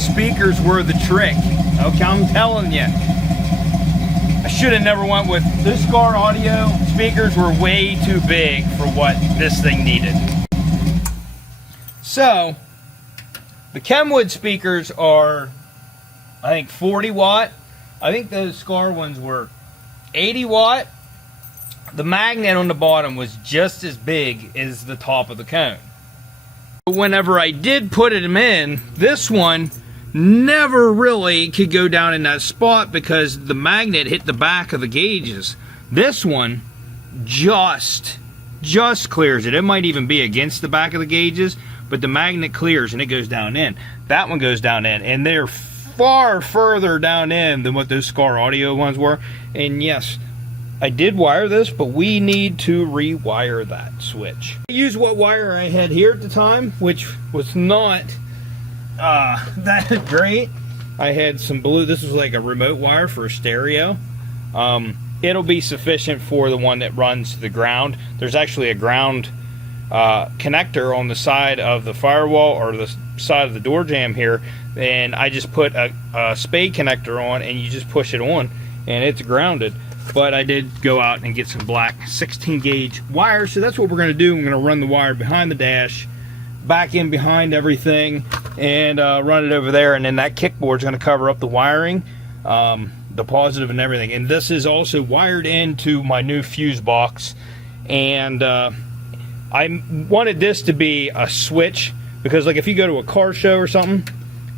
speakers were the trick. Okay, I'm telling you. I should have never went with this car audio. Speakers were way too big for what this thing needed. So, the Kenwood speakers are, I think, 40 watt. I think those Scar ones were 80 watt. The magnet on the bottom was just as big as the top of the cone. Whenever I did put them in, this one never really could go down in that spot because the magnet hit the back of the gauges. This one just clears it. It might even be against the back of the gauges, but the magnet clears and it goes down in. That one goes down in, and they're far further down in than what those Scar audio ones were. And yes, I did wire this, but we need to rewire that switch. I used what wire I had here at the time, which was not that great. I had some blue. This was like a remote wire for a stereo. It'll be sufficient for the one that runs to the ground. There's actually a ground connector on the side of the firewall or the side of the door jamb here, and I just put a spade connector on, and you just push it on and it's grounded. But I did go out and get some black 16 gauge wires, so that's what we're going to do. I'm going to run the wire behind the dash, back in behind everything, and run it over there, and then that kickboard's going to cover up the wiring, the positive and everything. And this is also wired into my new fuse box, and I wanted this to be a switch, because like if you go to a car show or something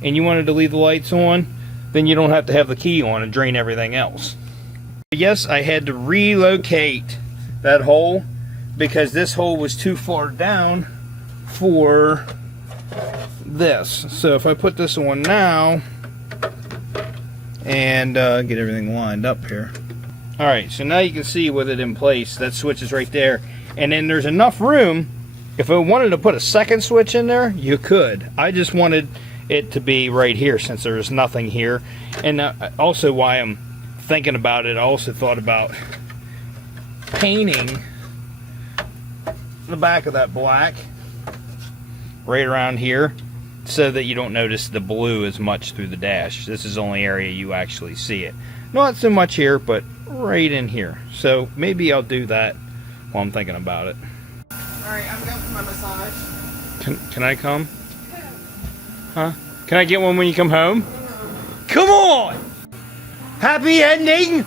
and you wanted to leave the lights on, then you don't have to have the key on and drain everything else. Yes, I had to relocate that hole because this hole was too far down for this. So if I put this on now and get everything lined up here. Alright, so now you can see with it in place, that switch is right there. And then there's enough room, if I wanted to put a second switch in there, you could. I just wanted it to be right here since there's nothing here. And also why I'm thinking about it, I also thought about painting the back of that black right around here so that you don't notice the blue as much through the dash. This is the only area you actually see it. Not so much here, but right in here. So maybe I'll do that while I'm thinking about it. Alright, I'm going for my massage. Can I come? Huh? Can I get one when you come home? Come on! Happy ending!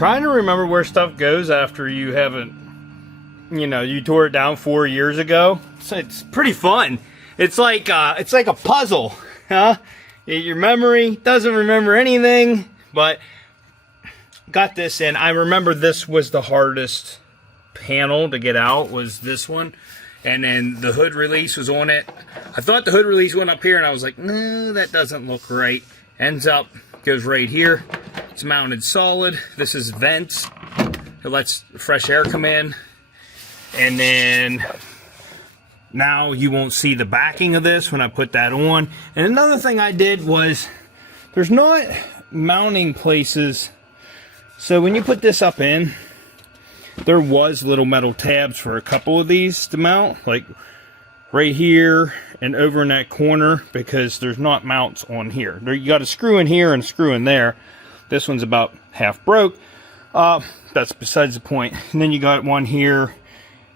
Trying to remember where stuff goes after you haven't, you know, you tore it down 4 years ago. It's pretty fun. It's like a puzzle, huh? Your memory doesn't remember anything, but got this in. I remember this was the hardest panel to get out, was this one. And then the hood release was on it. I thought the hood release went up here, and I was like, no, that doesn't look right. Ends up, goes right here. It's mounted solid. This is vents. It lets fresh air come in. And then now you won't see the backing of this when I put that on. And another thing I did was, there's not mounting places. So when you put this up in, there was little metal tabs for a couple of these to mount, like right here and over in that corner, because there's not mounts on here. You got a screw in here and a screw in there. This one's about half broke. That's besides the point. And then you got one here,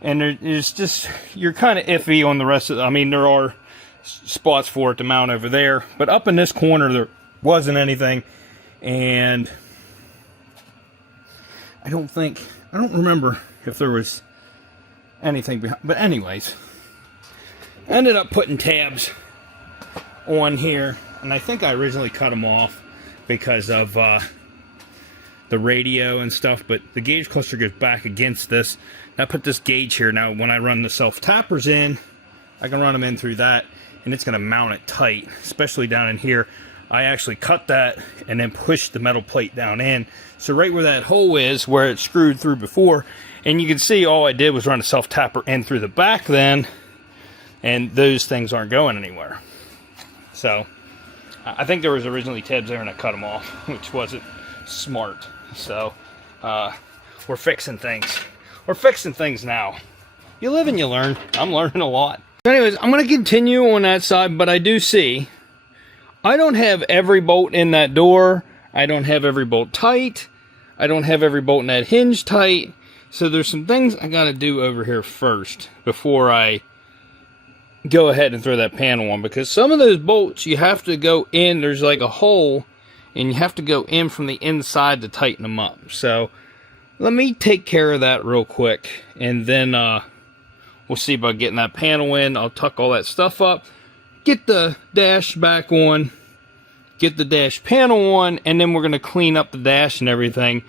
and it's just, you're kind of iffy on the rest of I mean, there are spots for it to mount over there, but up in this corner there wasn't anything. And I don't remember if there was anything behind. But anyways, I ended up putting tabs on here. And I think I originally cut them off because of the radio and stuff. But the gauge cluster goes back against this. I put this gauge here. Now when I run the self-tappers in, I can run them in through that. And it's going to mount it tight, especially down in here. I actually cut that and then pushed the metal plate down in. So right where that hole is, where it screwed through before, and you can see all I did was run a self-tapper in through the back then, and those things aren't going anywhere. So I think there was originally tabs there and I cut them off, which wasn't smart. So we're fixing things. We're fixing things now. You live and you learn. I'm learning a lot. Anyways, I'm going to continue on that side, but I do see I don't have every bolt in that door. I don't have every bolt tight. I don't have every bolt in that hinge tight. So there's some things I got to do over here first before I go ahead and throw that panel on. Because some of those bolts, you have to go in. There's like a hole, and you have to go in from the inside to tighten them up. So let me take care of that real quick. And then we'll see about getting that panel in. I'll tuck all that stuff up. Get the dash back on, get the dash panel on, and then we're going to clean up the dash and everything,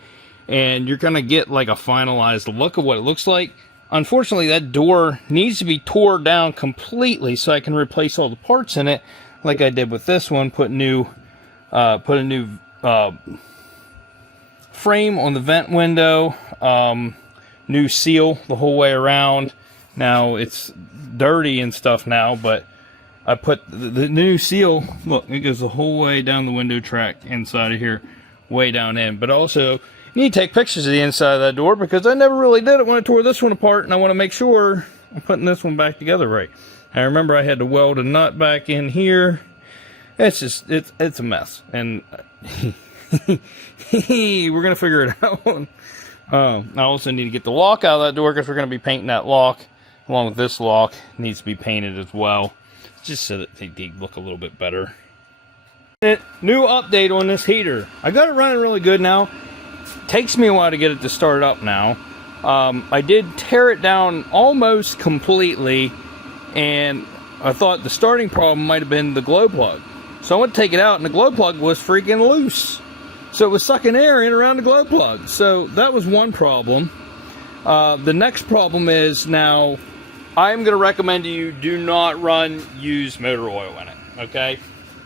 and you're going to get like a finalized look of what it looks like. Unfortunately, that door needs to be tore down completely so I can replace all the parts in it, like I did with this one. Put a new frame on the vent window, new seal the whole way around. Now it's dirty and stuff now, but I put the new seal, look, it goes the whole way down the window track inside of here, way down in. But also, you need to take pictures of the inside of that door, because I never really did it when I tore this one apart, and I want to make sure I'm putting this one back together right. I remember I had to weld a nut back in here. It's just, it's a mess. And we're going to figure it out. I also need to get the lock out of that door, because we're going to be painting that lock, along with this lock. It needs to be painted as well, just so that they look a little bit better. New update on this heater. I got it running really good now. Takes me a while to get it to start up now. I did tear it down almost completely, and I thought the starting problem might have been the glow plug. So I went to take it out, and the glow plug was freaking loose. So it was sucking air in around the glow plug. So that was one problem. The next problem is, now I'm going to recommend to you, do not run used motor oil in it, okay?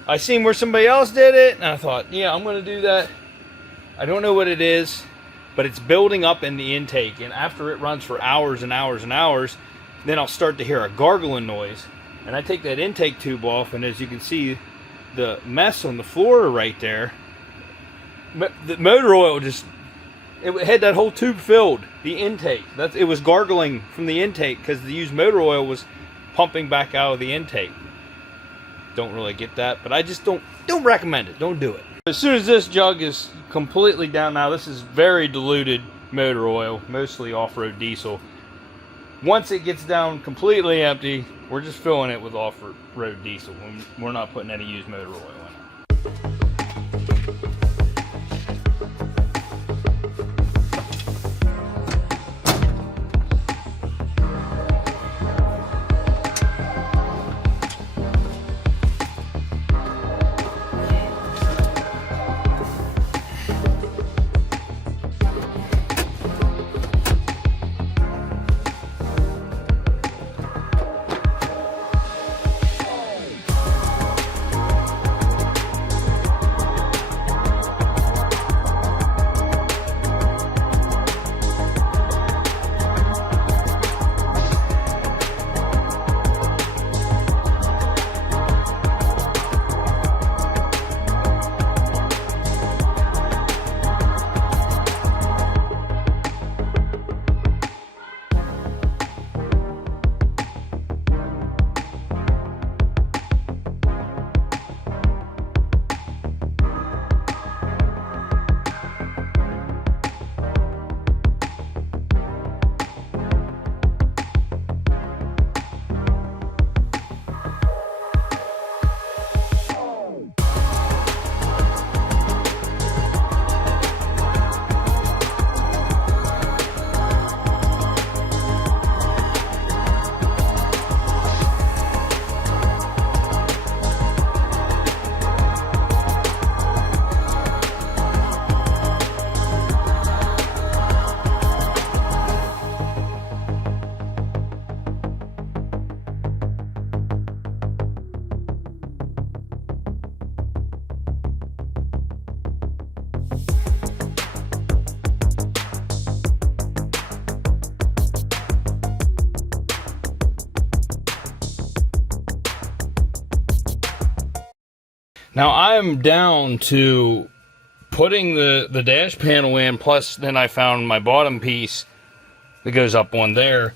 I seen where somebody else did it, and I thought, yeah, I'm going to do that. I don't know what it is, but it's building up in the intake, and after it runs for hours and hours and hours, then I'll start to hear a gargling noise. And I take that intake tube off, and as you can see, the mess on the floor right there, the motor oil just, it had that whole tube filled, the intake. It was gargling from the intake because the used motor oil was pumping back out of the intake. Don't really get that, but I just don't recommend it. Don't do it. As soon as this jug is completely down, now this is very diluted motor oil, mostly off-road diesel. Once it gets down completely empty, we're just filling it with off-road diesel. We're not putting any used motor oil in it. Now I'm down to putting the dash panel in, plus then I found my bottom piece that goes up on there.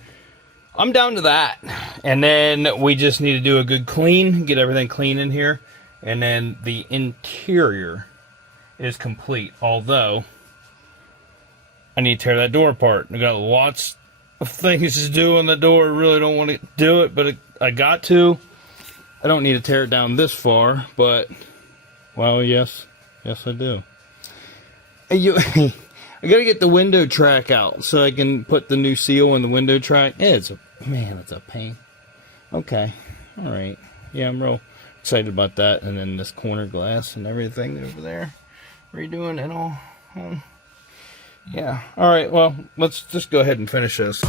I'm down to that. And then we just need to do a good clean, get everything clean in here. And then the interior is complete. Although, I need to tear that door apart. I got lots of things to do on the door. I really don't want to do it, but I got to. I don't need to tear it down this far, but, well, yes. Yes, I do. I gotta get the window track out so I can put the new seal in the window track. Yeah, it's a pain. Okay, all right. Yeah, I'm real excited about that. And then this corner glass and everything over there, redoing it all. Yeah. All right. Well, let's just go ahead and finish this.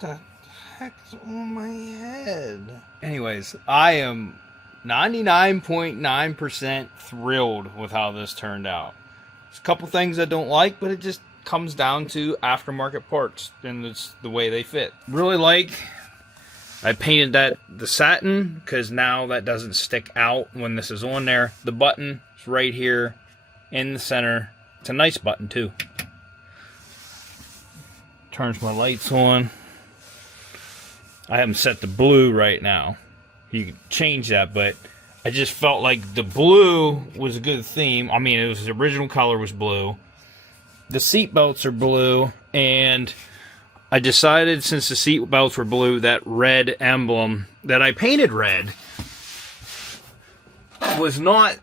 The heck's on my head? Anyways, I am 99.9% thrilled with how this turned out. There's a couple things I don't like, but it just comes down to aftermarket parts, and it's the way they fit. Really like, I painted the satin, because now that doesn't stick out when this is on there. The button is right here in the center. It's a nice button too. Turns my lights on. I have them set to blue right now. You can change that, but I just felt like the blue was a good theme. I mean, it was the original color was blue. The seat belts are blue, and I decided, since the seat belts were blue, that red emblem that I painted red was not,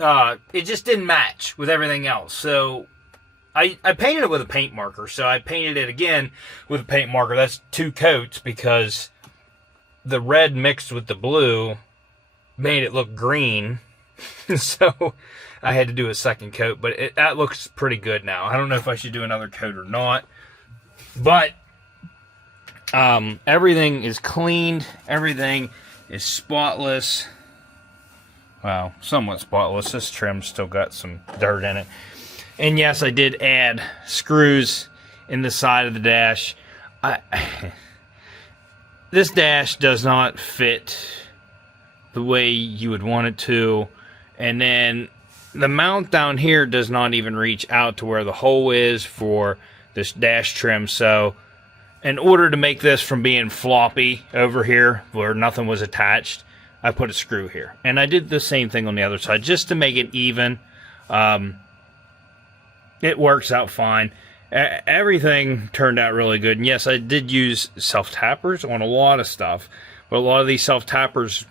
it just didn't match with everything else. So I painted it with a paint marker, so I painted it again with a paint marker. That's 2 coats, because the red mixed with the blue made it look green. So I had to do a second coat, but that looks pretty good now. I don't know if I should do another coat or not, but everything is cleaned. Everything is spotless. Well, somewhat spotless. This trim's still got some dirt in it. And yes, I did add screws in the side of the dash. This dash does not fit the way you would want it to. And then the mount down here does not even reach out to where the hole is for this dash trim. So in order to make this from being floppy over here where nothing was attached, I put a screw here. And I did the same thing on the other side just to make it even. It works out fine. Everything turned out really good. And yes, I did use self-tappers on a lot of stuff. But a lot of these self-tappers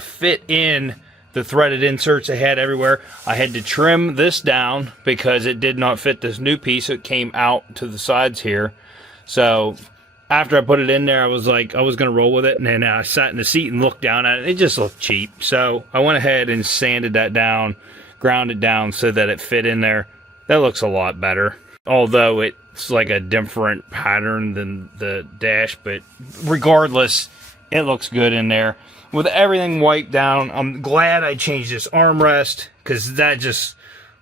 fit in the threaded inserts they had everywhere. I had to trim this down because it did not fit this new piece. It came out to the sides here. So after I put it in there, I was like, I was going to roll with it. And then I sat in the seat and looked down at it. It just looked cheap. So I went ahead and sanded that down, ground it down so that it fit in there. That looks a lot better. Although it's like a different pattern than the dash. But regardless, it looks good in there. With everything wiped down, I'm glad I changed this armrest because that just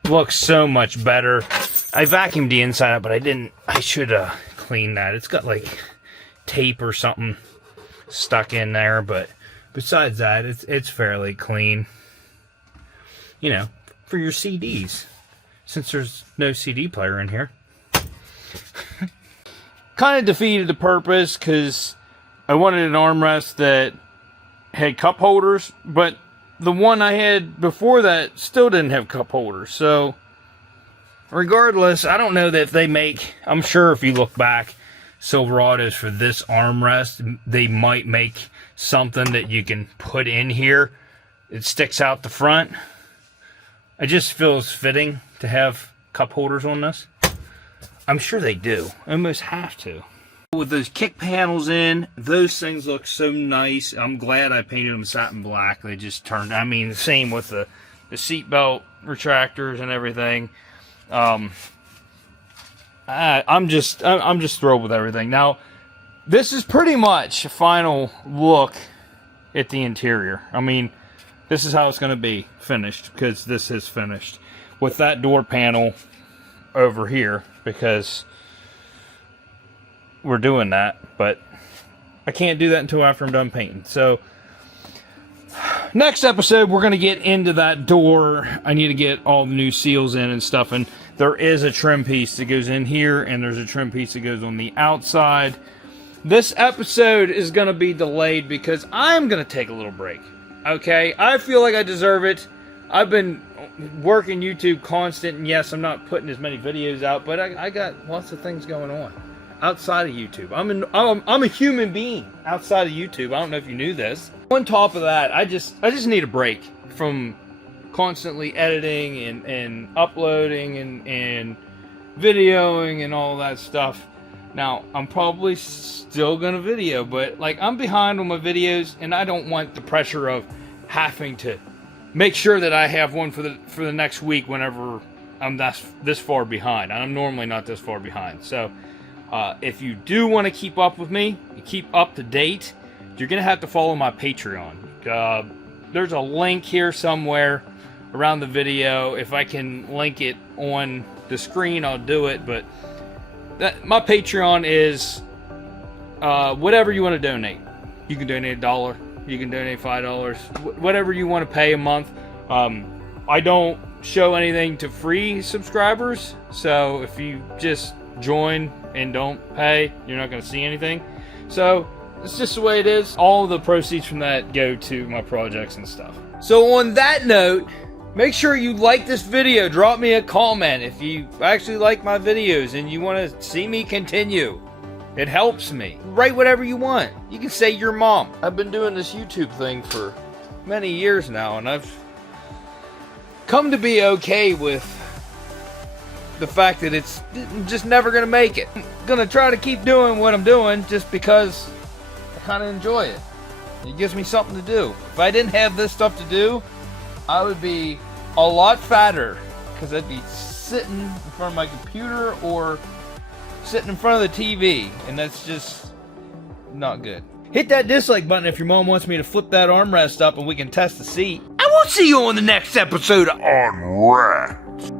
looks so much better. I vacuumed the inside out, but I didn't. I should clean that. It's got like tape or something stuck in there, but besides that, it's fairly clean. You know, for your CDs, since there's no CD player in here. Kind of defeated the purpose because I wanted an armrest that had cup holders, but the one I had before that still didn't have cup holders. So regardless, I don't know that if they make, I'm sure if you look back, Silverados for this armrest, they might make something that you can put in here. It sticks out the front. It just feels fitting to have cup holders on this. I'm sure they do. Almost have to. With those kick panels in, those things look so nice. I'm glad I painted them satin black. They just turned, I mean, the same with the seatbelt retractors and everything. I'm just thrilled with everything. Now, this is pretty much a final look at the interior. I mean, this is how it's going to be finished, because this is finished with that door panel over here, because we're doing that, but I can't do that until after I'm done painting. So next episode, we're going to get into that door. I need to get all the new seals in and stuff, and there is a trim piece that goes in here, and there's a trim piece that goes on the outside. This episode is going to be delayed because I'm going to take a little break. Okay? I feel like I deserve it. I've been working YouTube constant, and yes, I'm not putting as many videos out, but I got lots of things going on outside of YouTube. I'm a human being outside of YouTube. I don't know if you knew this. On top of that, I just need a break from constantly editing and uploading and videoing and all that stuff. Now, I'm probably still gonna video, but like, I'm behind on my videos, and I don't want the pressure of having to make sure that I have one for the next week whenever I'm this far behind. I'm normally not this far behind. So if you do want to keep up with me, keep up to date, you're gonna have to follow my Patreon. There's a link here somewhere around the video. If I can link it on the screen, I'll do it. But my Patreon is whatever you want to donate. You can donate $1, you can donate $5, whatever you want to pay a month. I don't show anything to free subscribers, so if you just join and don't pay, you're not going to see anything. So it's just the way it is. All the proceeds from that go to my projects and stuff. So on that note, make sure you like this video. Drop me a comment if you actually like my videos and you want to see me continue. It helps me. Write whatever you want. You can say your mom. I've been doing this YouTube thing for many years now, and I've come to be okay with the fact that it's just never going to make it. I'm going to try to keep doing what I'm doing just because I kind of enjoy it. It gives me something to do. If I didn't have this stuff to do, I would be a lot fatter, because I'd be sitting in front of my computer or sitting in front of the TV, and that's just not good. Hit that dislike button if your mom wants me to flip that armrest up and we can test the seat. I will see you on the next episode of Unwrapped.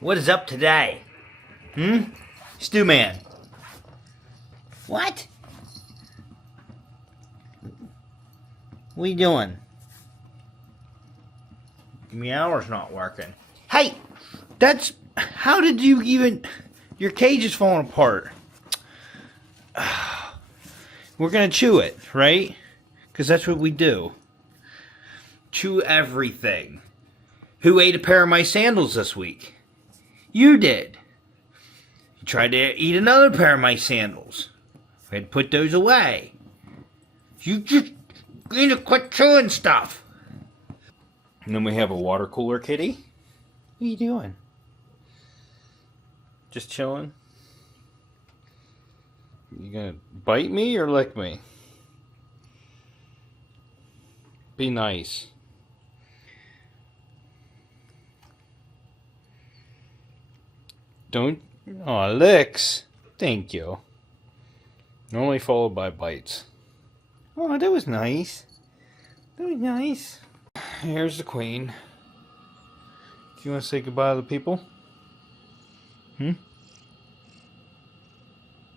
What is up today? Stew Man. What? What are you doing? Meower's not working. Hey! How did you even... Your cage is falling apart. We're going to chew it, right? Because that's what we do. Chew everything. Who ate a pair of my sandals this week? You did. You tried to eat another pair of my sandals. I had to put those away. You just need to quit chewing stuff. And then we have a water cooler kitty. What are you doing? Just chilling? You gonna bite me or lick me? Be nice. Don't... Aw, licks. Thank you. Normally followed by bites. Oh, that was nice. That was nice. Here's the queen. Do you want to say goodbye to the people?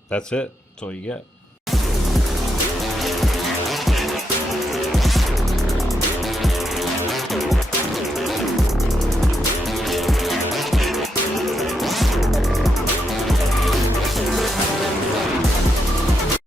That's it. That's all you get.